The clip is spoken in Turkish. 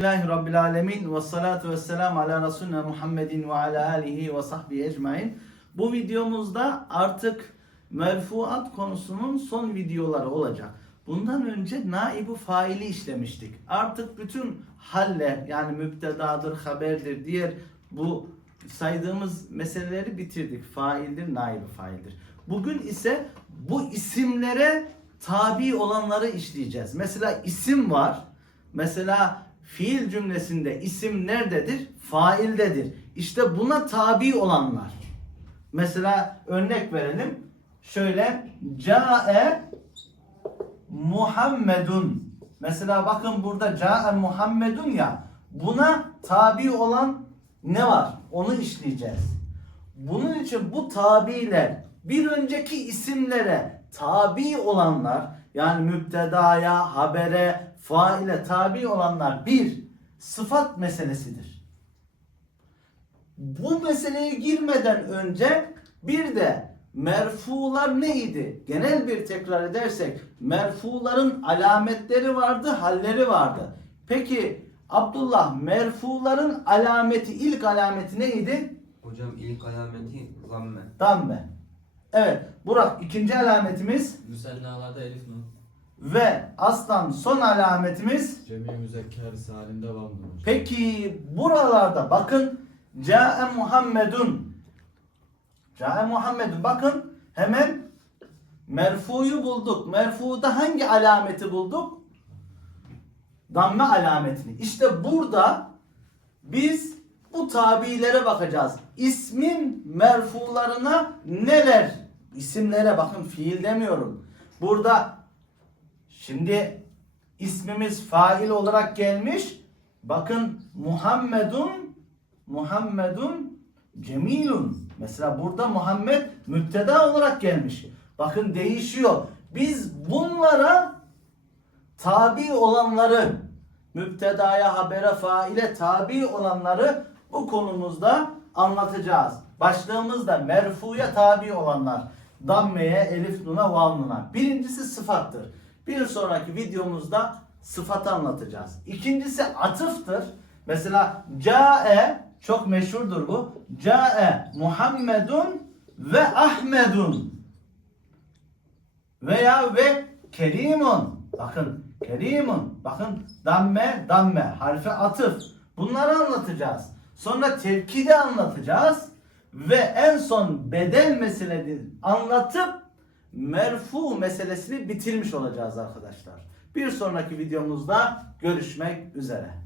Bismillahi Rabbil Alemin ve salatu ve selamu ala Resulüne Muhammedin ve ala alihi ve sahbihi ecmain. Bu videomuzda artık merfuat konusunun son videoları olacak. Bundan önce naibu faili işlemiştik. Artık bütün haller yani müptedadır, haberdir, diğer bu saydığımız meseleleri bitirdik. Faildir, naibu faildir. Bugün ise bu isimlere tabi olanları işleyeceğiz. Mesela isim var. Mesela fiil cümlesinde isim nerededir? Faildedir. İşte buna tabi olanlar. Mesela örnek verelim. Şöyle Ca'e Muhammedun. Mesela bakın burada Ca'e Muhammedun ya. Buna tabi olan ne var? Onu işleyeceğiz. Bunun için bu tabiler bir önceki isimlere tabi olanlar yani müptedaya, habere, faile tabi olanlar bir sıfat meselesidir. Bu meseleye girmeden önce bir de merfular neydi? Genel bir tekrar edersek merfuların alametleri vardı, halleri vardı. Peki Abdullah merfuların alameti, ilk alameti neydi? Hocam ilk alameti zamme. Damme. Evet. Burak ikinci alametimiz Müsennalarda elif nun. ve aslan son alametimiz. Cemi müzekker salimde var mı? Peki buralarda bakın Ca'e Muhammedun. Ca'e Muhammedun. Bakın hemen merfuyu bulduk. Merfuda hangi alameti bulduk? Damme alametini. İşte burada biz bu tabilere bakacağız. İsmin merfularına neler? İsimlere bakın fiil demiyorum. Burada şimdi ismimiz fail olarak gelmiş. Bakın Muhammedun Muhammedun Cemilun. Mesela burada Muhammed müpteda olarak gelmiş. Bakın değişiyor. Biz bunlara tabi olanları müptedaya, habere, faile tabi olanları bu konumuzda anlatacağız. Başlığımızda merfuya tabi olanlar. Dammeye, elif nuna, vav nuna. Birincisi sıfattır. Bir sonraki videomuzda sıfatı anlatacağız. İkincisi atıftır. Mesela cae çok meşhurdur bu. Cae Muhammedun ve Ahmedun veya ve kerimun. Bakın kerimun. Bakın damme damme harfi atıf. Bunları anlatacağız. Sonra tevkidi anlatacağız. Ve en son bedel meseleni anlatıp merfu meselesini bitirmiş olacağız arkadaşlar. Bir sonraki videomuzda görüşmek üzere.